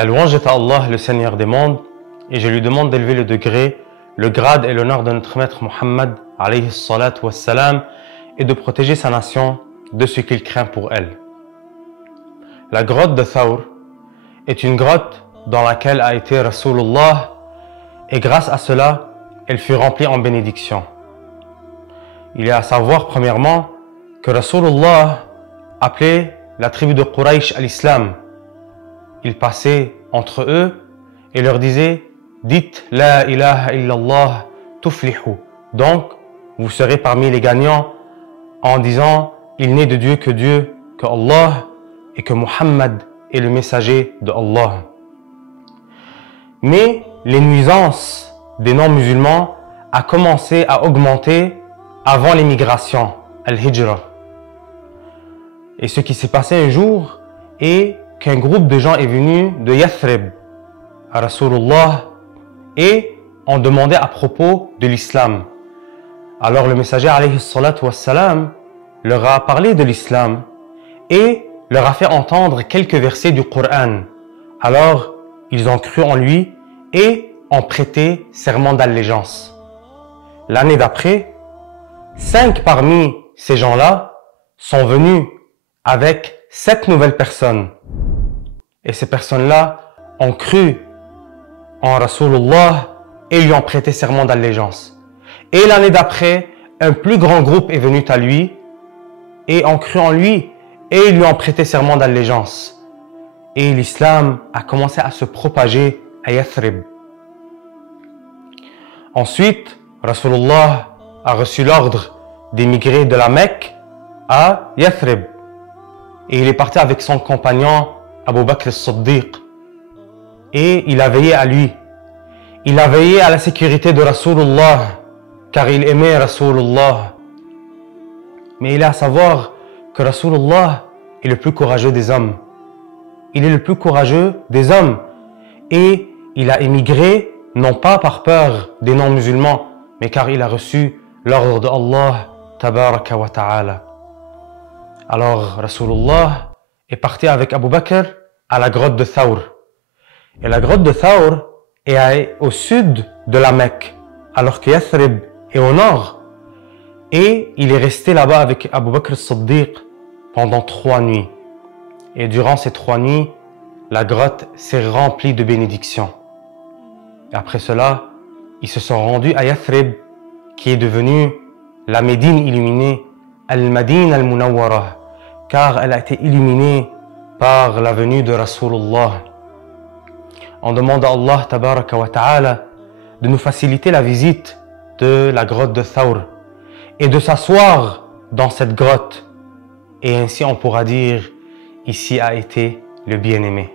La louange est à Allah, le Seigneur des mondes, et je lui demande d'élever le degré, le grade et l'honneur de notre maître Muhammad, alayhi salatu wassalam, et de protéger sa nation de ce qu'il craint pour elle. La grotte de Thawr est une grotte dans laquelle a été Rasulullah, et grâce à cela, elle fut remplie en bénédiction. Il est à savoir, premièrement, que Rasulullah appelait la tribu de Quraysh à l'islam. Il passait entre eux et leur disait « Dites la ilaha illallah tuflihu ». Donc, vous serez parmi les gagnants en disant « Il n'est de Dieu, que Allah, et que Muhammad est le messager de Allah ». Mais les nuisances des non-musulmans a commencé à augmenter avant l'émigration, al-hijra. Et ce qui s'est passé un jour est qu'un groupe de gens est venu de Yathrib à Rasulullah et ont demandé à propos de l'islam. Alors le messager alayhi salatu wassalam leur a parlé de l'islam et leur a fait entendre quelques versets du Coran. Alors ils ont cru en lui et ont prêté serment d'allégeance. L'année d'après, 5 parmi ces gens-là sont venus avec 7 nouvelles personnes. Et ces personnes-là ont cru en Rasulullah et lui ont prêté serment d'allégeance. Et l'année d'après, un plus grand groupe est venu à lui et ont cru en lui et lui ont prêté serment d'allégeance. Et l'islam a commencé à se propager à Yathrib. Ensuite, Rasulullah a reçu l'ordre d'émigrer de la Mecque à Yathrib. Et il est parti avec son compagnon Abu Bakr as-Siddiq. Et il a veillé à lui. Il a veillé à la sécurité de Rasulullah, car il aimait Rasulullah. Mais il est à savoir que Rasulullah est le plus courageux des hommes. Il est le plus courageux des hommes. Et il a émigré, non pas par peur des non-musulmans, mais car il a reçu l'ordre de Allah, tabaraka wa ta'ala. Alors Rasulullah est parti avec Abu Bakr à la grotte de Thawr. Et la grotte de Thawr est au sud de la Mecque, alors que Yathrib est au nord. Et il est resté là-bas avec Abu Bakr as-Siddiq pendant 3 nuits. Et durant ces 3 nuits, la grotte s'est remplie de bénédictions. Et après cela, ils se sont rendus à Yathrib, qui est devenue la Médine illuminée, Al-Madine al-Munawwara, car elle a été illuminée par la venue de Rasulullah. On demande à Allah tabaraka wa ta'ala de nous faciliter la visite de la grotte de Thawr et de s'asseoir dans cette grotte. Et ainsi on pourra dire, ici a été le bien-aimé.